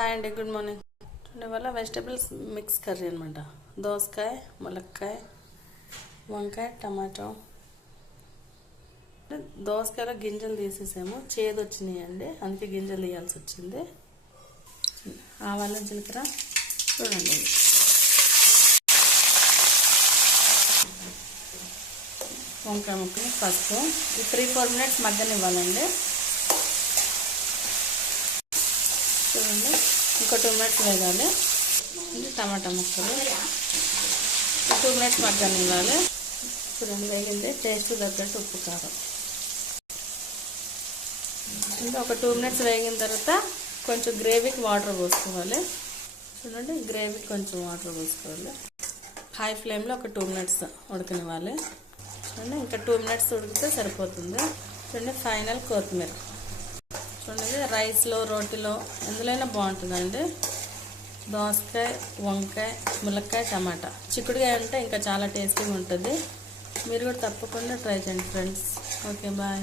Hi అండి, good morning. ఇవాళ vegetables mix curry అనమాట. దోసకాయ, ములక్కాయ, వంకాయ, టమాటో. దోసకాయలో గింజలు తీసేసాము, చేదు వచ్చినాయి అండి, అందుకే గింజలు తీయాల్సి వచ్చింది. ఆవాలు, జీలకర్ర చూడండి. వంకాయ ముక్కలు పసుపు 3-4 మినిట్స్ మగ్గనివ్వాలండి. చూడండి, ఇంకో 2 మినిట్స్ వేగాలి. టమాటా ముక్కలు 2 మినిట్స్ మగ్గనివ్వాలి. చూడండి, వేగింది. టేస్ట్ తగ్గట్టు ఉప్పు, కారం. ఇంకా ఒక 2 మినిట్స్ వేగిన తర్వాత కొంచెం గ్రేవీకి వాటర్ పోసుకోవాలి. చూడండి, గ్రేవీకి కొంచెం వాటర్ పోసుకోవాలి. హై ఫ్లేమ్లో ఒక 2 మినిట్స్ ఉడకనివ్వాలి. చూడండి, ఇంకా 2 మినిట్స్ ఉడికితే సరిపోతుంది. చూడండి, ఫైనల్ కొత్తిమీర. చూడండి, రైస్లో, రోటీలో ఎందులోనైనా బాగుంటుందండి. దోసకాయ, వంకాయ, ములక్కాయ, టమాటా, చిక్కుడుకాయ అంటే ఇంకా చాలా టేస్టీగా ఉంటుంది. మీరు కూడా తప్పకుండా ట్రై చేయండి ఫ్రెండ్స్. Okay, bye.